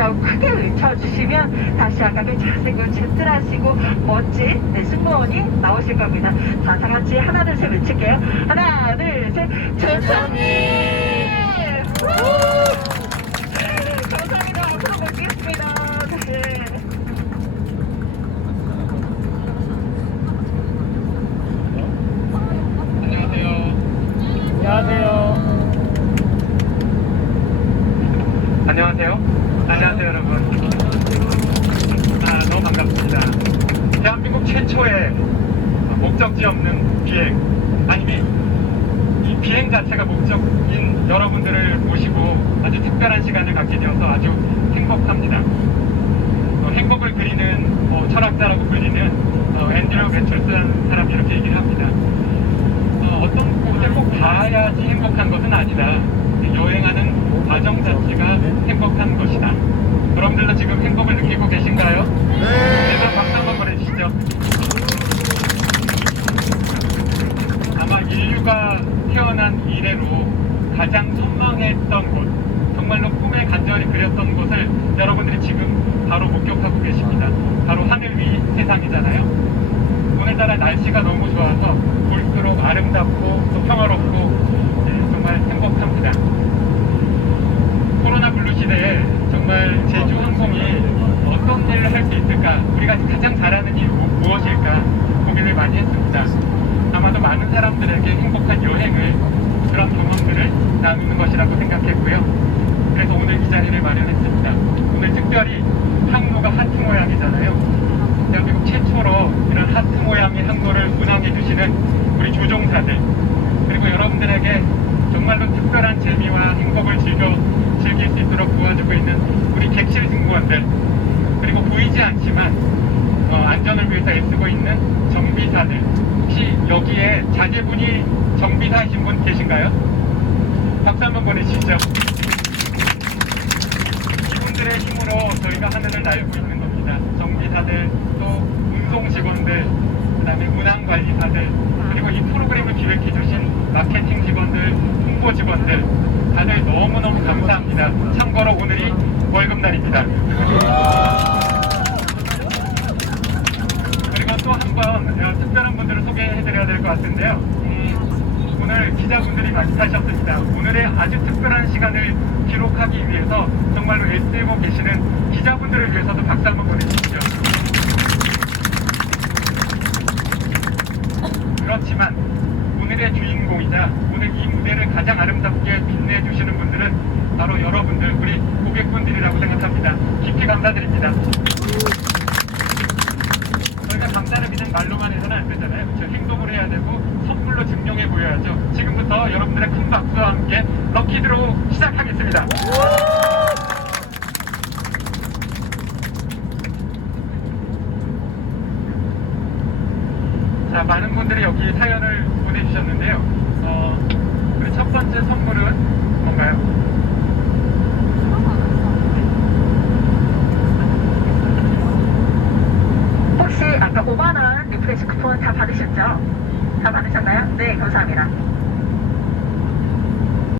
승무원이라고 크게 외쳐주시면 다시 아까게 잘생기고 젠틀하시고 멋진 네, 승무원이 나오실 겁니다. 자, 다 같이 하나, 둘, 셋 외칠게요. 하나, 둘, 셋. 우! 감사합니다. 앞으로 뵙겠습니다. 네. 안녕하세요. 안녕하세요, 여러분. 아, 너무 반갑습니다. 대한민국 최초의 목적지 없는 비행. 아니면 이 비행 자체가 목적인 여러분들을 모시고 아주 특별한 시간을 갖게 되어서 아주 행복합니다. 어, 행복을 그리는 뭐 철학자라고 불리는 어, 앤드류 베출스라는 사람이 이렇게 얘기를 합니다. 어, 떤 곳에 꼭 가야지 행복한 것은 아니다. 여행하는 과정 자체가 것이다. 여러분들도 지금 행복을 느끼고 계신가요? 네. 그럼 박수 한번 보내주시죠. 아마 인류가 태어난 이래로 가장 선망했던 곳, 정말로 꿈에 간절히 그렸던 곳을 여러분들이 지금 바로 목격하고 계십니다. 바로 하늘 위 세상이잖아요. 오늘따라 날씨가 너무 좋아서 볼수록 아름답고 또 평화롭고 예, 정말 행복합니다. 코로나 블루 시대에 정말 제주 항공이 어떤 일을 할 수 있을까? 우리가 가장 잘하는 일 무- 무엇일까? 고민을 많이 했습니다. 아마도 사람들에게 행복한 여행을 그런 경험들을 나누는 것이라고 생각했고요. 그래서 오늘 이 자리를 마련했습니다. 오늘 특별히 항로가 하트 모양이잖아요. 대한민국 최초로 이런 하트 모양의 항로를 운항해 주시는 우리 조종사들 그리고 여러분들에게 정말로 특별한 재미와 행복을 즐겨 즐길 수 있도록 도와주고 있는 우리 객실 승무원들 그리고 보이지 않지만 어, 안전을 위해서 애쓰고 있는 정비사들 혹시 여기에 자제분이 정비사이신 분 계신가요? 박수 한번 보내주시죠. 이분들의 힘으로 저희가 하늘을 날고 있는 겁니다. 정비사들, 또 운송 직원들, 그 다음에 운항관리사들, 그리고 이 프로그램을 기획해주신 마케팅 직원들, 홍보 직원들, 다들 너무너무 감사합니다. 참고로 오늘이 월급날입니다. 그리고 또 한 번 특별한 분들을 소개해드려야 될 것 같은데요. 음, 오늘 기자분들이 많이 타셨습니다. 오늘의 아주 특별한 시간을 기록하기 위해서 정말로 애쓰고 계시는 기자분들을 위해서도 박수 한번 보내주시죠. 그렇지만 오늘의 주인공이자 오늘 이 무대를 가장 아름답게 빛내주시는 분들은 바로 여러분들, 우리 고객분들이라고 생각합니다. 깊이 감사드립니다. 저희가 감사를 믿는 말로만 해서는 안 되잖아요. 그렇죠? 행동을 해야 되고 선물로 증명해 보여야죠. 지금부터 여러분들의 큰 박수와 함께 럭키 드로 시작하겠습니다. 자, 많은 분들이 여기 사연을 보내주셨는데요. 어, 우리 첫 번째 선물은 뭔가요? 혹시 아까 5만원 리프레시 쿠폰 다 받으셨죠? 다 받으셨나요? 네, 감사합니다.